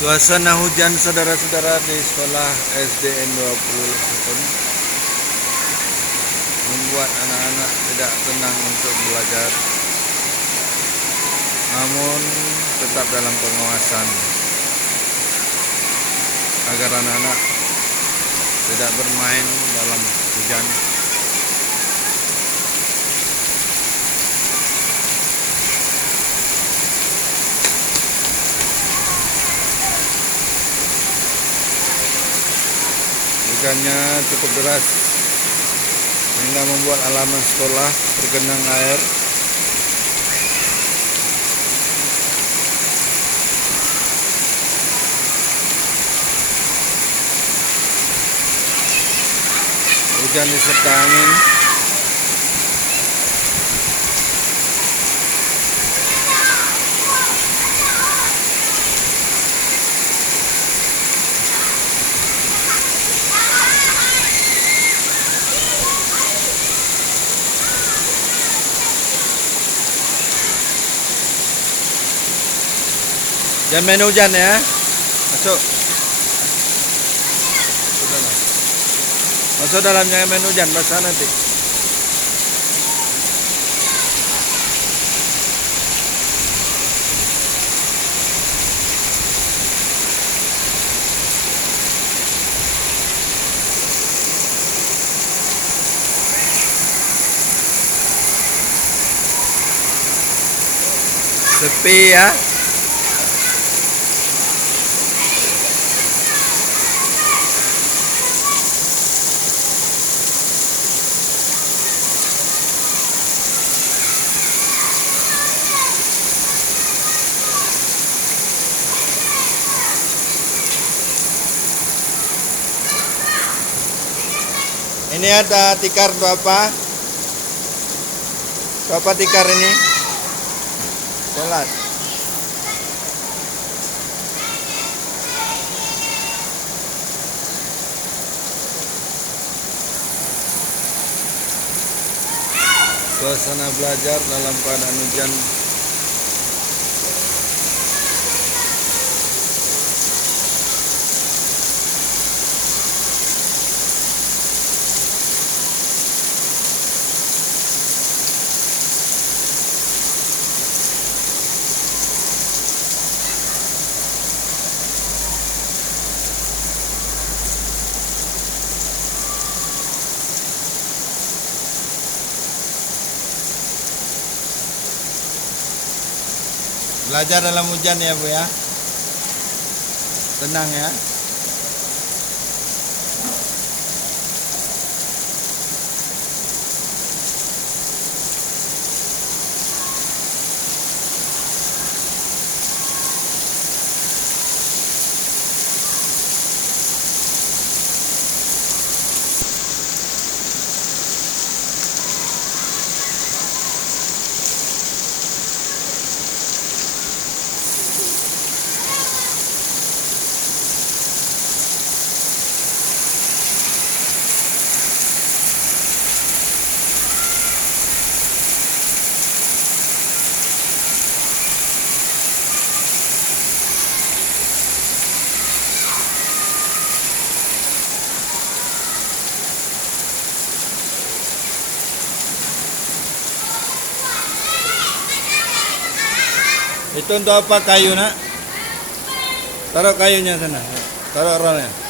Suasana hujan saudara-saudara di sekolah SDN 20 Sukun membuat anak-anak tidak tenang untuk belajar, namun tetap dalam pengawasan agar anak-anak tidak bermain dalam hujan. Hujannya cukup deras sehingga membuat halaman sekolah tergenang air. Hujan disertai angin. Jangan main hujan ya. Masuk. Masuk dalam, jangan main hujan, basah nanti. Sepi ya. Ini ada tikar untuk apa? Untuk apa tikar ini? Sholat. Suasana belajar dalam keadaan hujan. Belajar dalam hujan ya Bu ya. Tenang ya. Itu untuk apa kayu nak? Taruh kayunya sana. Taruh rollnya.